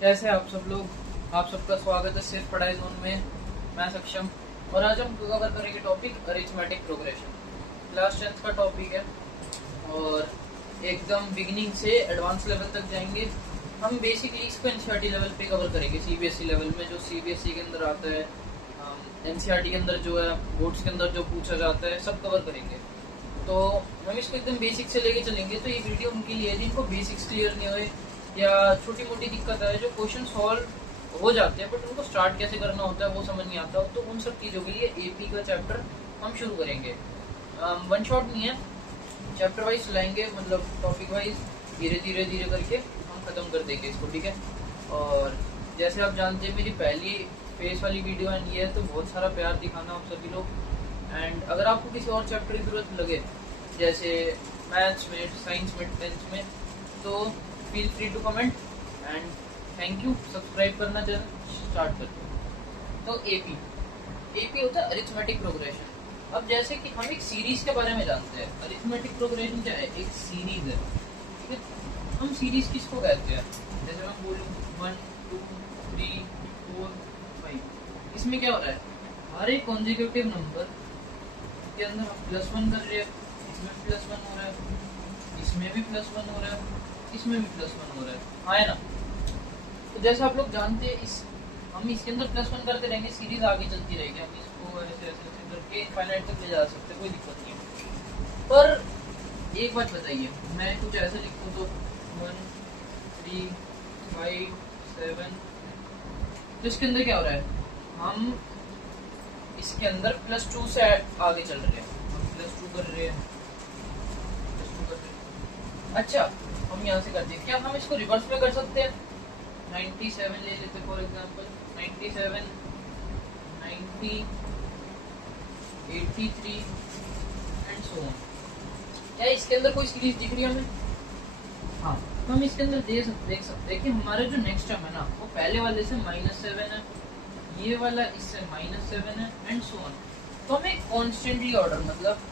कैसे आप सब लोग। आप सबका स्वागत है सिर्फ पढ़ाई जोन में। मैं सक्षम और आज हम कवर करेंगे topic arithmetic progression. Class 10th का टॉपिक है और एकदम बिगिनिंग से एडवांस लेवल तक जाएंगे। हम बेसिकली इसको एनसीईआरटी लेवल पे कवर करेंगे। सीबीएसई लेवल में जो सीबीएसई के अंदर आता है, एनसीईआरटी के अंदर जो है, बोर्ड्स के अंदर जो पूछा जाता है, सब कवर करेंगे। तो हम इसको एकदम बेसिक से लेके चलेंगे। तो ये वीडियो उनके लिए है जिनको बेसिक्स क्लियर नहीं हुए या छोटी मोटी दिक्कत है, जो क्वेश्चन सॉल्व हो जाते हैं बट उनको स्टार्ट कैसे करना होता है वो समझ नहीं आता, तो उन सब चीज़ों के लिए एपी का चैप्टर हम शुरू करेंगे। वन शॉट नहीं है, चैप्टर वाइज लाएंगे, मतलब टॉपिक वाइज धीरे धीरे करके हम खत्म कर देंगे इसको, ठीक है। और जैसे आप जानते हैं मेरी पहली फेस वाली वीडियो एंड ये है, तो बहुत सारा प्यार दिखाना आप सभी लोग। एंड अगर आपको किसी और चैप्टर की जरूरत लगे, जैसे मैथ्स में, साइंस में, टेंथ में, तो feel free to comment and thank you. Subscribe करना चैनल स्टार्ट करते हैं। तो एपी होता है अरिथमेटिक प्रोग्रेशन। अब जैसे कि हम एक सीरीज के बारे में जानते हैं, अरिथमेटिक प्रोग्रेशन क्या है? एक सीरीज है, ठीक है। हम सीरीज किसको कहते हैं? जैसे मैं बोलूँ 1 2 3 4 5, इसमें क्या हो रहा है? हर एक कॉन्जिक्यूटिव नंबर के अंदर हम +1 कर रहे हैं, इसमें +1 हो रहा है, इसमें भी +1 हो रहा है, इसमें भी +1 हो रहा है, हाँ है ना। तो जैसे आप लोग जानते हैं, हम इसके अंदर +1 करते रहेंगे, सीरीज आगे चलती रहेगी। हम इसको ऐसे ऐसे करके इनफाइनाइट तक ले जा सकते हैं, कोई दिक्कत नहीं है। पर एक बात बताइए, मैं कुछ ऐसे लिखूँ तो 1 3 5 7, तो इसके अंदर क्या हो रहा है? हम इसके अंदर +2 से आगे चल रहे हैं, हम +2 कर रहे हैं, +2 कर रहे हैं। अच्छा, हम यहाँ से करते हैं, क्या हम इसको रिवर्स में कर सकते हैं? 97 ले लेते for example, 97 90 83 and so on. क्या इसके अंदर कोई सीरीज दिख रही है हमें? हाँ, तो हम इसके अंदर देख सकते हैं कि हमारे जो नेक्स्ट टर्म है ना, वो पहले वाले से -7 है, ये वाला इससे -7 है एंड सो ऑन। तो हमें कॉन्स्टेंटली ऑर्डर, मतलब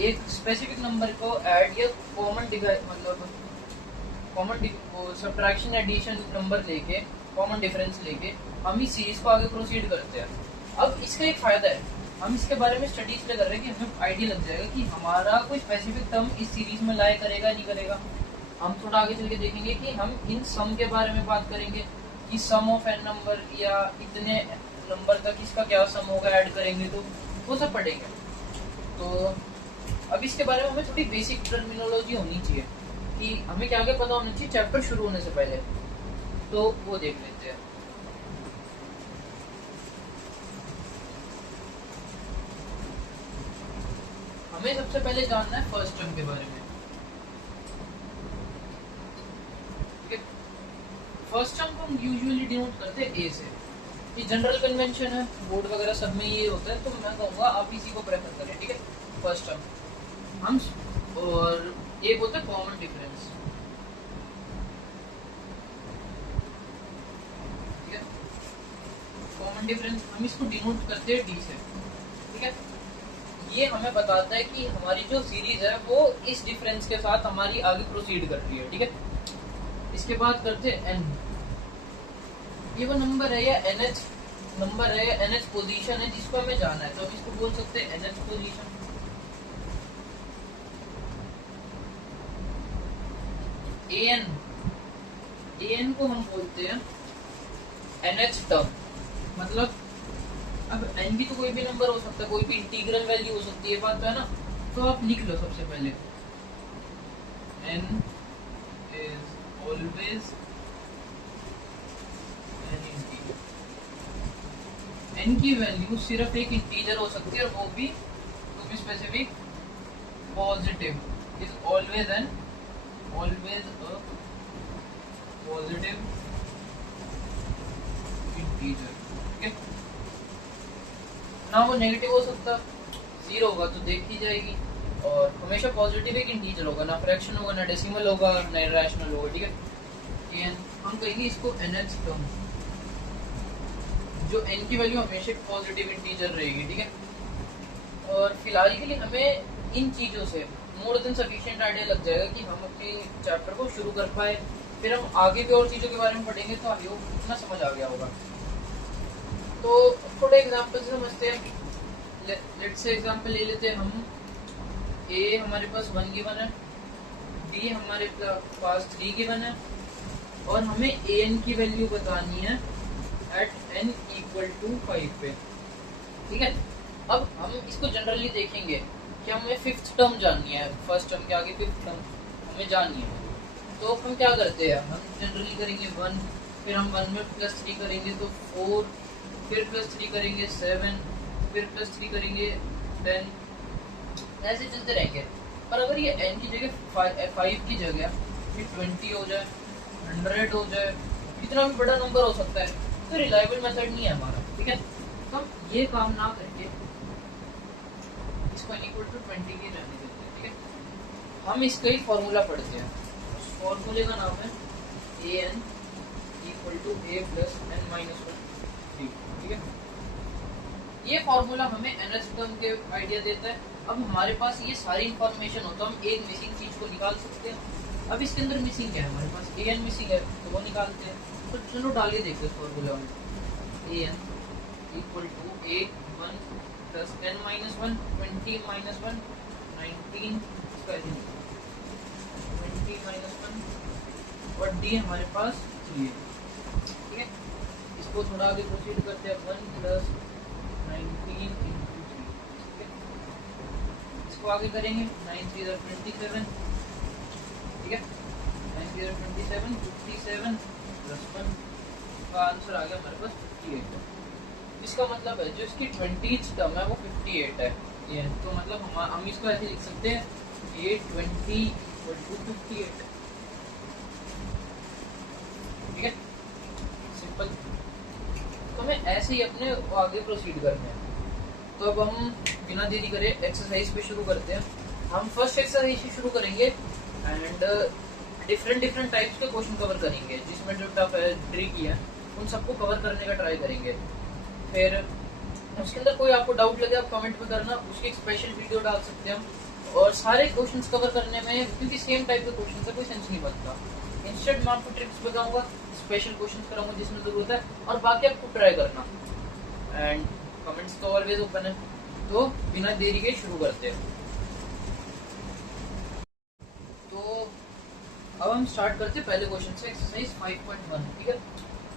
एक स्पेसिफिक नंबर को ऐड या कॉमन मतलब कॉमन सब्ट्रैक्शन एडिशन नंबर लेके, कॉमन डिफरेंस लेके हम इस सीरीज को आगे प्रोसीड करते हैं। अब इसका एक फायदा है, हम इसके बारे में स्टडी इसलिए कर रहे हैं कि हमें आइडिया लग जाएगा कि हमारा कोई स्पेसिफिक टर्म इस सीरीज में लाए करेगा नहीं करेगा। हम थोड़ा आगे चल के देखेंगे कि हम इन सम के बारे में बात करेंगे कि सम ऑफ एन नंबर या इतने नंबर तक इसका क्या सम होगा, ऐड करेंगे तो वो सब पढ़ेंगे। तो अब इसके बारे में हमें थोड़ी बेसिक टर्मिनोलॉजी होनी चाहिए कि हमें क्या क्या पता होना चाहिए चैप्टर शुरू होने से पहले, तो वो देख लेते हैं। हमें सबसे पहले जानना है फर्स्ट टर्म के बारे में, ठीक है। फर्स्ट टर्म को हम यूजुअली डिनोट करते हैं ए से, ये जनरल कन्वेंशन है, बोर्ड वगैरह सब में ये होता है, तो मैं कहूँगा आप इसी को प्रेफर करें, ठीक है। फर्स्ट टर्म हम, और एक होता है कॉमन डिफरेंस, ठीक है। कॉमन डिफरेंस हम इसको डिनोट करते हैं डी से, ठीक है। ये हमें बताता है कि हमारी जो सीरीज है वो इस डिफरेंस के साथ हमारी आगे प्रोसीड कर रही है, ठीक है। इसके बाद करते हैं एन, ये वो नंबर है या एनएच नंबर है या एनएच पोजीशन है जिसको हमें जाना है, तो हम इसको बोल सकते हैं एनएच पोजीशन। एन को हम बोलते हैं एनएच टर्म, मतलब अब एन भी तो कोई भी नंबर हो सकता है, कोई भी इंटीग्रल वैल्यू हो सकती है, बात तो है ना। तो आप लिख लो सबसे पहले, n is always an integer. N की वैल्यू सिर्फ एक इंटीजर हो सकती है, और वो भी to be specific positive, is always n, always a positive integer, ठीक है ना। वो नेगेटिव हो सकता, 0 होगा तो देखी जाएगी, और हमेशा पॉजिटिव एक इंटीजर होगा, ना फ्रैक्शन होगा, ना डेसिमल होगा, ना रैशनल होगा, ठीक है। हम कहेंगे इसको एनएच टर्म, जो एन की वैल्यू हमेशा पॉजिटिव इंटीजर रहेगी, ठीक है। और फिलहाल के लिए हमें इन चीज़ों से मोर देन सफिशिएंट आइडिया लग जाएगा कि हम अपने चैप्टर को शुरू कर पाए फिर हम आगे भी और चीज़ों के बारे में पढ़ेंगे, तो आई होप इतना समझ आ गया होगा। तो थोड़े एग्जाम्पल से समझते हैं। लेट्स से एग्जाम्पल ले लेते हैं हम। ए हमारे पास 1 गिवन है, डी हमारे पास 3 गिवन है, और हमें ए एन की वैल्यू बतानी है एट एन इक्वल टू 5 पे। ठीक है, अब हम इसको जनरली देखेंगे कि हमें फिफ्थ टर्म जाननी है, फर्स्ट टर्म के आगे फिफ्थ टर्म हमें जाननी है। तो हम क्या करते हैं, हम जनरली करेंगे 1, फिर हम 1 में +3 करेंगे तो 4, फिर +3 करेंगे 7, फिर +3 करेंगे 10, ऐसे चलते रहेंगे। पर अगर ये n की जगह 5 की जगह ये 20 हो जाए, 100 हो जाए, कितना भी बड़ा नंबर हो सकता है, तो रिलायबल मेथड नहीं है हमारा। ठीक है, तो हम ये काम ना करके इसको इक्वल टू 20 की रहने देते हैं। ठीक है, हम इसका ही फॉर्मूला पढ़ते हैं। उस फॉर्मूले का नाम है an equal to a plus n minus 1। ठीक है, ये फॉर्मूला हमें nth टर्म के आइडिया देता है। अब हमारे पास ये सारी इंफॉर्मेशन हो तो हम एक मिसिंग चीज को निकाल सकते हैं। अब इसके अंदर मिसिंग क्या है, हमारे पास an मिसिंग है, तो वो निकालते हैं। तो चलो डालिए देखते हैं फॉर्मूला में। an equal to a1 plus n minus 1, 20 minus 1, 19, 20 minus 1, और d हमारे पास 3 है। ठीक है, इसको थोड़ा आगे प्रोसीड करते हैं। 1 प्लस 19 इंटू 3। ठीक है, इसको आगे करेंगे। 9 3 27। ठीक है, 9 3 27, 57 प्लस 1 का आंसर आ गया हमारे पास 58। इसका मतलब है जो इसकी 20th टर्म है वो 58 है। ये तो मतलब हम इसको ऐसे लिख सकते हैं a20 इक्वल टू 58। ठीक है, सिंपल। तो हमें ऐसे ही अपने आगे प्रोसीड करते हैं। तो अब हम बिना देरी करे एक्सरसाइज पे शुरू करते हैं। हम फर्स्ट एक्सरसाइज से शुरू करेंगे एंड डिफरेंट टाइप्स के क्वेश्चन कवर करेंगे, जिसमें जो टफ है, ट्रिकी है, उन सबको कवर करने का ट्राई करेंगे। फिर उसके अंदर कोई आपको डाउट लगे आप कमेंट में करना, उसकी एक स्पेशल वीडियो डाल सकते हैं हम। और सारे क्वेश्चंस कवर करने में, क्योंकि सेम टाइप के क्वेश्चन से कोई सेंस नहीं बनता, इंस्टेंट मैं आपको ट्रिक्स बताऊंगा, स्पेशल क्वेश्चन कराऊंगा जिसमें जरूरत है, और बाकी आपको ट्राई करना। एंड कमेंट्स तो ऑलवेज ओपन है। तो बिना देरी के शुरू करते हैं। तो अब हम स्टार्ट करते हैं पहले क्वेश्चन से, एक्सरसाइज 5.1। ठीक है,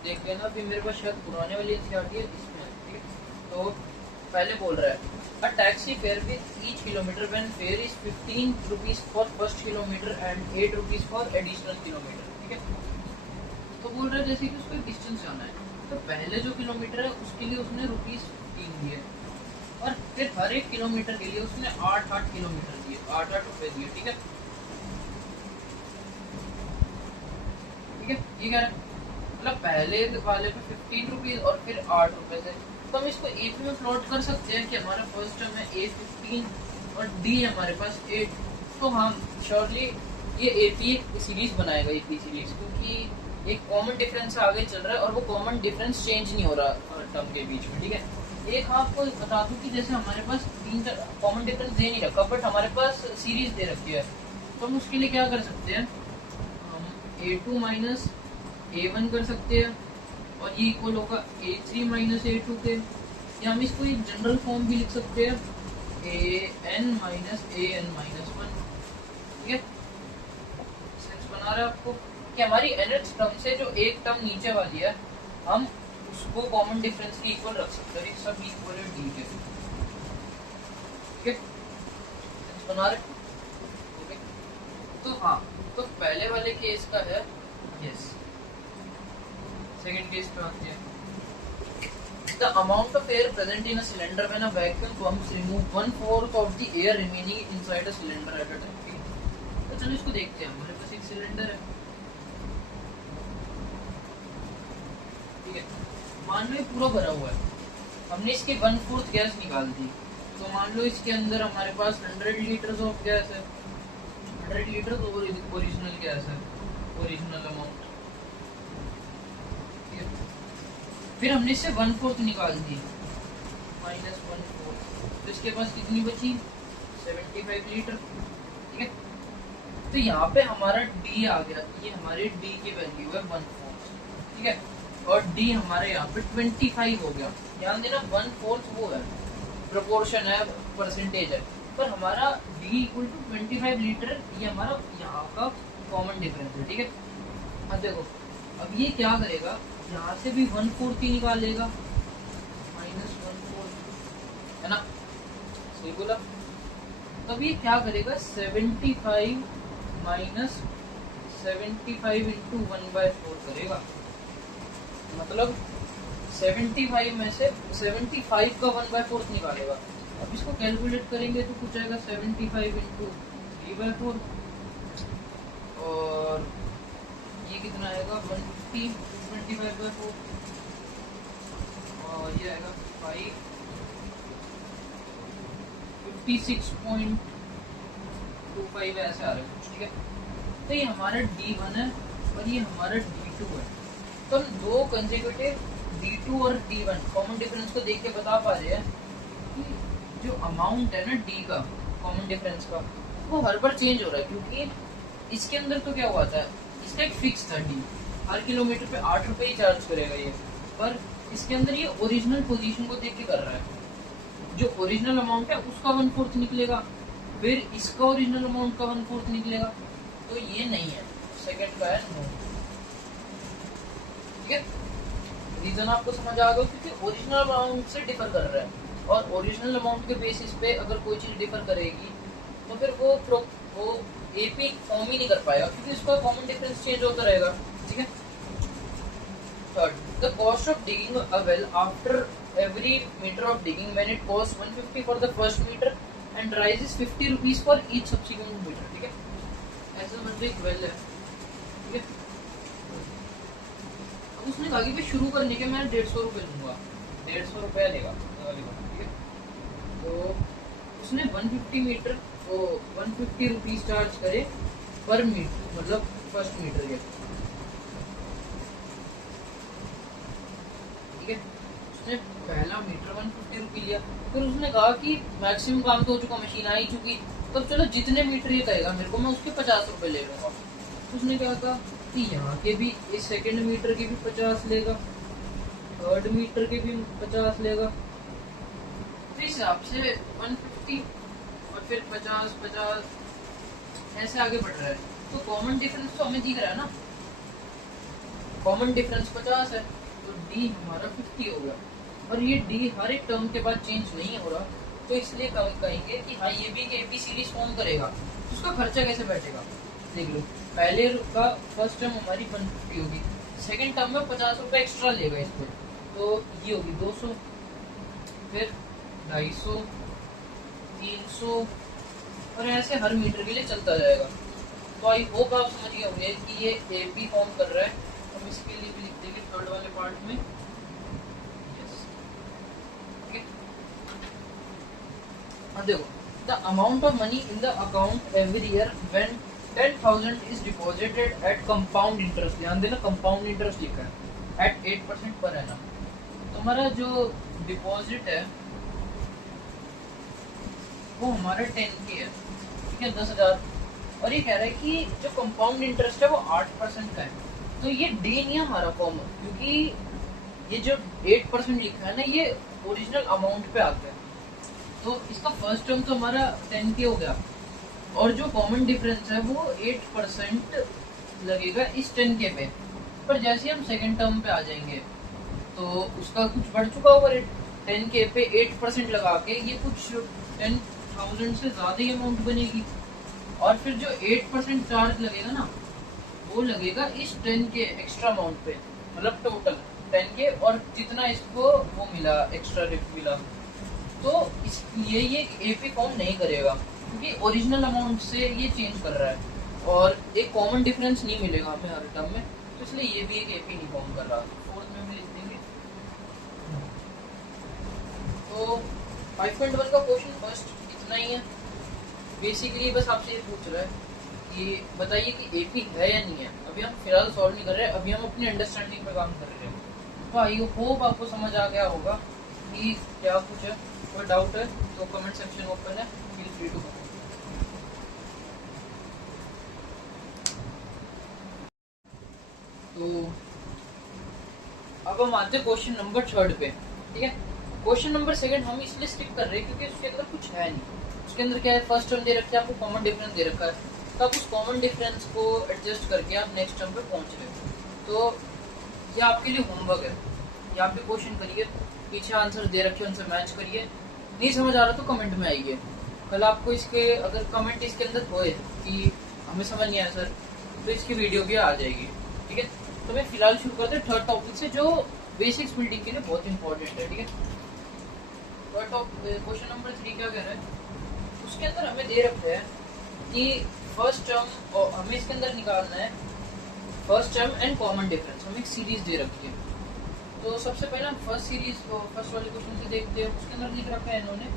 देख लेना, अभी मेरे पास शायद पुराने वाली एनसीईआरटी है इसमें। ठीक है, तो पहले बोल रहा है a taxi fare with each kilometre when fair is 15 rupees for first kilometre and 8 rupees for additional kilometre. ठीक है, तो बोल रहा है जैसे कि उसको डिस्टेंस जाना है, तो पहले जो किलोमीटर है उसके लिए उसने ₹3 दिए, और फिर हर एक किलोमीटर के लिए उसने 8 किलोमीटर दिए, 8 रुपए दिए। ठीक है, ठीक है, ये कह रहा है मतलब पहले वाले पे 15 रुपीज और फिर 8 रुपए से। तो हम इसको एपी में प्लॉट कर सकते हैं कि हमारा फर्स्ट टर्म है ए 15 और डी हमारे पास 8। तो हम श्योरली ये एपी एक सीरीज बनाएगा, एपी सीरीज, क्योंकि एक कॉमन डिफरेंस आगे चल रहा है और वो कॉमन डिफरेंस चेंज नहीं हो रहा टर्म के बीच में। ठीक है, एक आपको बता दूं कि जैसे हमारे पास 3 कॉमन डिफरेंस दे नहीं रखा, बट हमारे पास सीरीज दे रखी है, तो हम उसके लिए क्या कर सकते हैं, हम a2 माइनस a1 कर सकते हैं, और ये इक्वल होगा a3 माइनस a2 के, या हम इसको एक जनरल फॉर्म भी लिख सकते हैं an माइनस an माइनस 1। ठीक है, सेंस बना रहा है आपको कि हमारी nth टर्म से जो एक टर्म नीचे वाली है हम उसको कॉमन डिफरेंस की इक्वल रख सकते हैं, सब इक्वल है डी के। ठीक है, सेंस बना रहे। ओके, तो हाँ, तो पहले वाले केस का है यस। सेकंड केस पे आते हैं। The amount of air present in a cylinder when a vacuum pumps remove 1/4 of the air remaining inside a cylinder at a time। तो चलो इसको देखते हैं। हमारे पास एक सिलेंडर है, ठीक है, मान लो ये पूरा भरा हुआ है, हमने इसकी 1/4 गैस निकाल दी, तो मान लो इसके अंदर हमारे पास 100 लीटर ऑफ गैस है, 100 लीटर ओरिजिनल गैस है, ओरिजिनल अमाउंट। फिर हमने इससे 1/4 निकाल दी, -1/4, तो इसके पास कितनी बची, 75 लीटर। ठीक है, तो यहाँ पे हमारा d आ गया, ये हमारे d की वैल्यू है 1/4, ठीक है, और d हमारे यहाँ पे 25 हो गया। ध्यान देना 1/4 वो है, प्रोपोर्शन है, परसेंटेज है, पर हमारा d इक्वल टू 25 लीटर, ये हमारा यहाँ का कॉमन डिफरेंस है, ठीक है। अब देखो, अब ये क्या करेगा, यहाँ से भी 1/4 ही निकालेगा, -1/4 है ना, सही बोला। तब ये क्या करेगा, 75 माइनस 75 इंटू 1/4 करेगा, मतलब 75 में से 75 का 1/4 निकालेगा। अब इसको कैलकुलेट करेंगे तो कुछ आएगा 75 इंटू 3/4, और ये कितना आएगा 150 25/4, और ये आएगा 56.25 ऐसे आ रहा है कुछ, ठीक है। तो ये हमारा D1 है और ये हमारा D2 है। तो हम दो कंसेक्यूटिव D2 और D1 कॉमन डिफरेंस को देख के बता पा रहे हैं कि जो अमाउंट है ना D का कॉमन डिफरेंस का, वो हर बार चेंज हो रहा है, क्योंकि इसके अंदर तो क्या हुआ था, इसका एक फिक्स था D, हर किलोमीटर पे 8 रुपए ही चार्ज करेगा ये, पर इसके अंदर ये ओरिजिनल पोजीशन को देख के कर रहा है। जो ओरिजिनल अमाउंट है उसका 1/4 निकलेगा, फिर इसका ओरिजिनल अमाउंट का 1/4 निकलेगा, तो ये नहीं है, सेकंड का है नो, ठीक है। रीजन आपको समझ आ गया, क्योंकि ओरिजिनल अमाउंट से डिफर कर रहा है, और ओरिजिनल अमाउंट के बेसिस पे अगर कोई चीज डिफर करेगी तो फिर वो एपी फॉर्म ही नहीं कर पाएगा, क्योंकि इसका कॉमन डिफरेंस चेंज होता रहेगा, ठीक है। Third, the cost of digging a well after every meter of digging when it costs 150 for the first meter and rises 50 rupees for each subsequent meter, ठीक है। ऐसा मतलब एक वेल है, ठीक है। अब उसने कहा कि शुरू करने के मैं 150 रुपए लूंगा, 150 रुपया लेगा, ठीक है। तो उसने 150 मीटर को 150 रुपीज चार्ज करे पर मीटर, मतलब फर्स्ट मीटर के, ठीक है। उसने पहला मीटर 150 रुपये लिया, फिर उसने कहा कि मैक्सिमम काम तो हो चुका, मशीन आ ही चुकी, तो चलो जितने मीटर ये कहेगा मेरे को मैं उसके 50 रुपए ले लूंगा। उसने क्या कहा कि यहाँ के भी, इस सेकंड मीटर के भी 50 लेगा, थर्ड मीटर के भी 50 लेगा, तो इस हिसाब से 150 और फिर 50 ऐसे आगे बढ़ रहा है। तो कॉमन डिफरेंस तो हमें दिख रहा है ना, कॉमन डिफरेंस 50 है, तो D हमारा 50 हो गया, और ये D हर एक टर्म के बाद चेंज नहीं हो रहा, तो इसलिए कहेंगे कि हाँ ये भी एक एपी सीरीज फॉर्म करेगा। उसका खर्चा कैसे बैठेगा, देख लो, पहले का फर्स्ट टर्म हमारी 150 होगी, सेकंड टर्म में 50 रुपए एक्स्ट्रा लेगा इस पर, तो ये होगी 200, फिर 250, 300, और ऐसे हर मीटर के लिए चलता जाएगा। तो आई होप आप समझ गए होंगे कि ये एपी फॉर्म कर रहा है। हम इसके लिए भी लिख देंगे थर्ड वाले पार्ट में, देखो, the amount of money in the account every year when 10,000 is deposited at compound interest, ध्यान देना कंपाउंड इंटरेस्ट लिखा है, एट 8% पर एनम। तो हमारा जो डिपॉजिट है वो हमारा 10K है, ठीक है, 10,000, और ये कह रहा है कि जो कंपाउंड इंटरेस्ट है वो 8% का है। तो ये डी नहीं है हमारा फॉर्म, क्योंकि ये जो 8% लिखा है ना, ये ओरिजिनल अमाउंट पे आता है। तो इसका फर्स्ट टर्म तो हमारा 10K हो गया, और जो कॉमन डिफरेंस है वो 8% लगेगा इस 10K पे, पर जैसे हम सेकंड टर्म पे आ जाएंगे तो उसका कुछ बढ़ चुका होगा रेट, 10K पे 8% लगा के ये कुछ 10,000 से ज्यादा ही अमाउंट बनेगी, और फिर जो 8% चार्ज लगेगा ना, वो लगेगा इस 10K एक्स्ट्रा अमाउंट पे, मतलब टोटल 10K और जितना इसको वो मिला एक्स्ट्रा रेट मिला, तो इसलिए ये एपी फॉर्म नहीं करेगा, क्योंकि ओरिजिनल अमाउंट से ये चेंज कर रहा है, और एक कॉमन डिफरेंस नहीं मिलेगा हमें हर टर्म में, तो इसलिए ये भी एक एपी नहीं फॉर्म कर रहा। फोर्थ में भी लिख देंगे। तो 5.1 का क्वेश्चन फर्स्ट इतना ही है, बेसिकली बस आपसे ये पूछ रहा है कि बताइए कि एपी है या नहीं है। अभी हम फिलहाल सॉल्व नहीं कर रहे हैं, अभी हम अपनी अंडरस्टैंडिंग पे काम कर रहे हैं। तो आई होप आपको समझ आ गया होगा कि क्या कुछ है। कोई डाउट है तो कमेंट सेक्शन ओपन है, फील फ्री टू कमेंट। तो अब हम आते हैं क्वेश्चन नंबर 3 पे। ठीक है, क्वेश्चन नंबर 2 हम इसलिए स्किप कर रहे हैं क्योंकि उसके अंदर कुछ है नहीं। उसके अंदर क्या है, फर्स्ट टर्म दे रखा है आपको, कॉमन डिफरेंस दे रखा है, तो आप उस कॉमन डिफरेंस को एडजस्ट करके आप नेक्स्ट टर्म पे पहुंच रहे हो। तो ये आपके लिए होमवर्क है, ये आप भी क्वेश्चन करिए, पीछे आंसर दे रखे उनसे मैच करिए। नहीं समझ आ रहा तो कमेंट में आइए, कल आपको इसके अगर कमेंट इसके अंदर होए कि हमें समझ नहीं आया सर, तो इसकी वीडियो भी आ जाएगी। ठीक है, तो मैं फिलहाल शुरू करते हैं 3rd टॉपिक से, जो बेसिक्स बिल्डिंग के लिए बहुत इंपॉर्टेंट है। ठीक है, क्वेश्चन नंबर 3 क्या कह रहा है, उसके अंदर हमें दे रखा है कि फर्स्ट टर्म, और हमें इसके अंदर निकालना है first term and common difference. हमें एक सीरीज दे रखी है, तो सबसे पहले हम फर्स्ट सीरीज को फर्स्ट वाले क्वेश्चन से देखते हैं। उसके अंदर लिख रखा है इन्होंने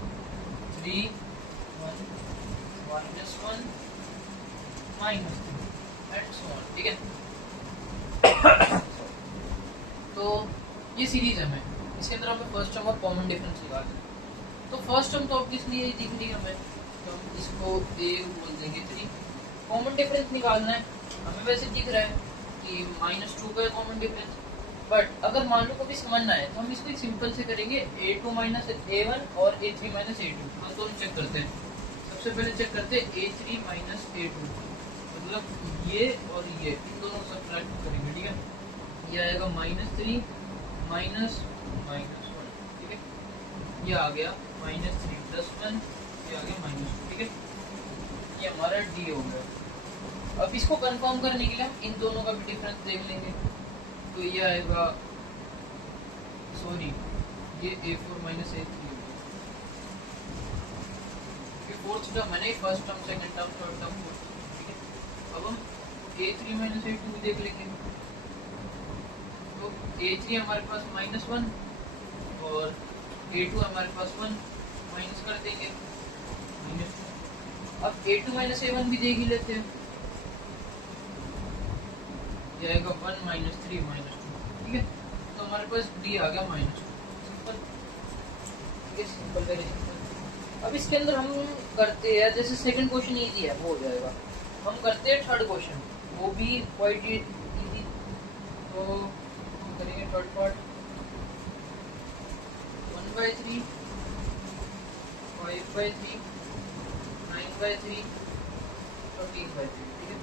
3 1 -1 -3 एंड सो ऑन। ठीक है, तो ये सीरीज है, हमें इसके अंदर हमें फर्स्ट टर्म और कॉमन डिफरेंस निकालना है। तो फर्स्ट टर्म तो ऑब्वियसली यही दिख रही है हमें, तो हम इसको ए बोल देंगे 3। कॉमन डिफरेंस निकालना है, हमें वैसे दिख रहा है कि -2 का कॉमन डिफरेंस, बट अगर मान लो कभी समझना है तो हम इसको एक सिंपल से करेंगे, a2 - a1 और a3 - a2। हम दोनों चेक करते हैं। सबसे पहले चेक करते हैं a3 - a2, मतलब ये और ये, इन दोनों को सब्ट्रैक्ट करेंगे। ठीक है, ये आएगा -3 माइनस -1। ठीक है, ये आ गया -3 + 1, ये आ गया -2। ठीक है, ये हमारा d हो गया। अब इसको कंफर्म करने के लिए हम इन दोनों का भी डिफरेंस देख लेंगे, तो ये आएगा, सॉरी ये a4 - a3 हो गया। ये फोर्थ टर्म है ना, first term, second term, third term, fourth. ठीक है, अब हम a3 - a2 भी देख लेंगे। तो a3 हमारे पास -1 और a2 हमारे पास 1, माइनस कर देंगे -2। अब a2 - a1 भी देख ही लेते हैं, ये आएगा 1 - 3 - 2। ठीक है, तो हमारे पास d आ गया -2। सिंपल, ठीक है, सिंपल, वेरी सिंपल। अब इसके अंदर हम करते हैं, जैसे सेकंड क्वेश्चन इजी है वो हो जाएगा, हम करते हैं थर्ड क्वेश्चन, वो भी क्वाइट इजी। तो हम करेंगे थर्ड पार्ट, 1/3 5/3 9/3 13/3। ठीक है,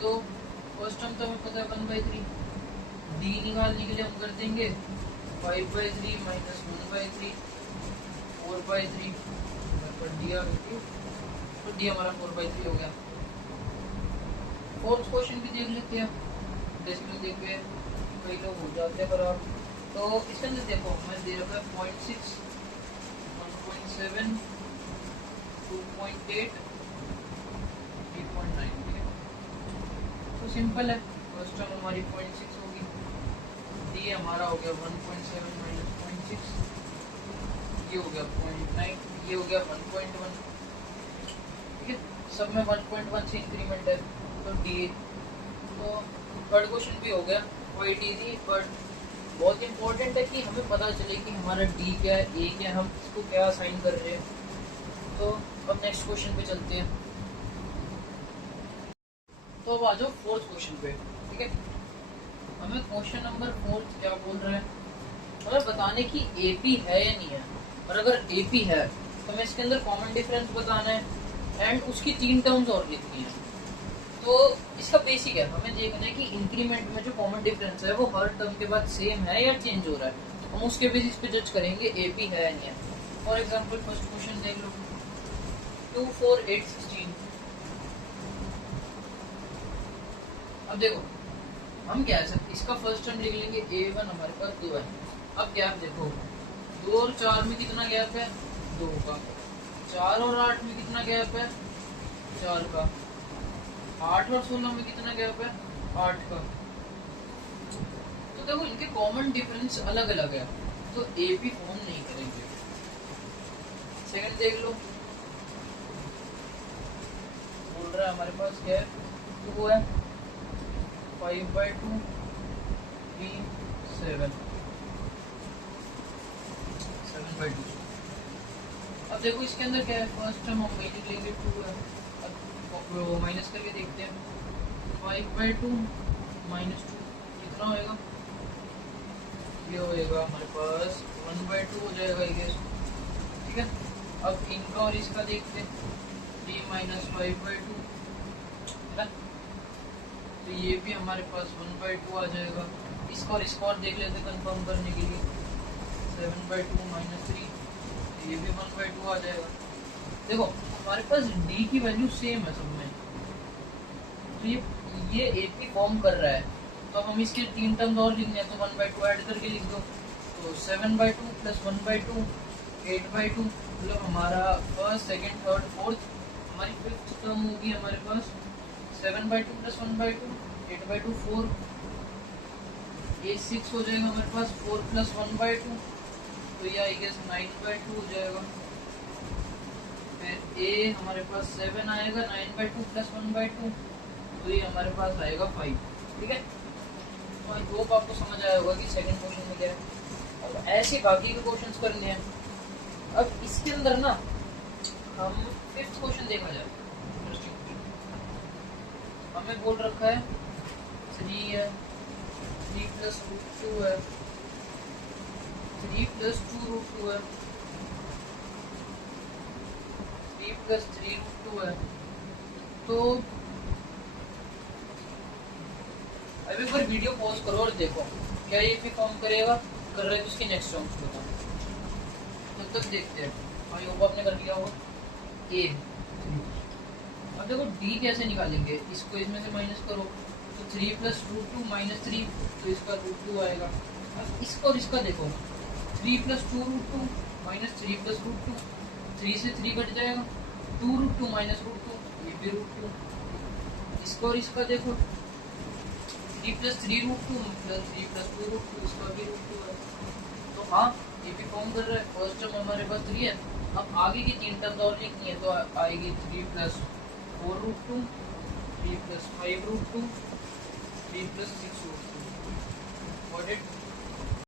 तो फर्स्ट टर्म तो हमें पता है 1/3, d निकालने के लिए हम कर देंगे 5/3 - 1/3 4/3, d आ गई, तो d हमारा 4/3 हो गया। फोर्थ क्वेश्चन भी देख लेते हैं, डेसिमल देख के कई लोग हो जाते हैं खराब। तो इसके अंदर देखो हमें दे रखा है 0.6 1.7 2.8 3.9। ठीक है, तो सिंपल है, फर्स्ट टर्म हमारी 0.6 होगी, d हमारा हो गया 1.7 - 0.6, ये हो गया 0.9, ये हो गया 1.1। ठीक है, सब में 1.1 से इंक्रीमेंट है, तो d। तो थर्ड क्वेश्चन भी हो गया, क्वाइट इजी, बट बहुत इंपॉर्टेंट है कि हमें पता चले कि हमारा d क्या है, a क्या है, हम इसको क्या असाइन कर रहे हैं। तो अब नेक्स्ट क्वेश्चन पे चलते हैं। तो अब आ जाओ फोर्थ क्वेश्चन पे। ठीक है, हमें क्वेश्चन नंबर 4 क्या बोल रहा है, हमें बताने की AP है या नहीं है, और अगर AP है तो हमें इसके अंदर कॉमन डिफरेंस बताना है एंड उसकी 3 टर्म्स और लिखनी है। तो इसका बेसिक है, हमें देखना है कि इंक्रीमेंट में जो कॉमन डिफरेंस है वो हर टर्म के बाद सेम है या चेंज हो रहा है, हम उसके बेसिस पे जज करेंगे AP है या नहीं है। फॉर एग्जांपल फर्स्ट क्वेश्चन देख लो, 2 4 8 16। अब देखो हम क्या है सर, इसका फर्स्ट टर्म लिख लेंगे a1 हमारे पास 2 है। अब गैप देखो, 2 और 4 में कितना गैप है, 2 का। 4 और 8 में कितना गैप है, 4 का। 8 और 16 में कितना गैप है, 8 का। तो देखो इनके कॉमन डिफरेंस अलग अलग है, तो AP फॉर्म नहीं करेंगे। सेकंड देख लो, बोल रहा है हमारे पास क्या है, 2 है, 5/2 3 7 7/2। अब देखो इसके अंदर क्या है, फर्स्ट टर्म हम वही लिख लेंगे 2 है। अब माइनस करके देखते हैं, 5/2 -2 कितना होएगा, ये होएगा हमारे पास 1/2 हो जाएगा ये गैस। ठीक है, अब इनका और इसका देखते हैं, 3 - 5/2 है ना, तो ये भी हमारे पास 1/2 आ जाएगा। इसका और इसका और देख लेते कंफर्म करने के लिए, 7/2 - 3, ये भी 1/2 आ जाएगा। देखो हमारे पास d की वैल्यू सेम है सब में, तो ये AP फॉर्म कर रहा है, तो हम इसके 3 टर्म्स और लिखने हैं, तो 1/2 ऐड करके लिख दो, तो 7/2 + 1/2 8/2, मतलब हमारा फर्स्ट सेकंड थर्ड फोर्थ, हमारी फिफ्थ टर्म होगी हमारे पास 7/2 + 1/2 8/2 4, ये 6 हो जाएगा हमारे पास, 4 + 1/2, तो ये आई गेस 9/2 हो जाएगा। फिर A हमारे पास 7 आएगा, 9/2 + 1/2, तो ये हमारे पास आएगा 5। ठीक है, तो आई होप आपको समझ आया होगा कि सेकंड क्वेश्चन में क्या है। अब ऐसे बाकी के क्वेश्चंस करने हैं। अब इसके अंदर ना हम फिफ्थ क्वेश्चन देखा जाए। हमें बोल रखा है 3 है, 3 + √2 है, 3 + 2√2 है, 3 + 3√2 है। तो अब एक बार वीडियो पॉज करो और देखो क्या ये भी फॉर्म करेगा, कर रहे हैं तो उसकी नेक्स्ट टर्म्स बताओ, तब तक देखते हैं। आई होप आपने कर लिया होगा। ए अब देखो डी कैसे निकालेंगे, इसको इसमें से माइनस करो, तो 3 + √2 - 3, तो इसका √2 आएगा। अब इसको और इसका देखो, 3 + 2√2 - 3 + √2, 3 से 3 कट जाएगा, 2√2 - √2, ये भी √2। इसको और इसका देखो, 3 + 3√2 + 3 + 2√2, इसका भी √2 है। तो हाँ ये भी फॉर्म कर रहा है। फर्स्ट टर्म हमारे पास 3 है, अब आगे की 3 टर्म्स और लिखनी है, तो आएगी 3 + 4√2, 3 + 5√2, 3 + 6√2। Got it.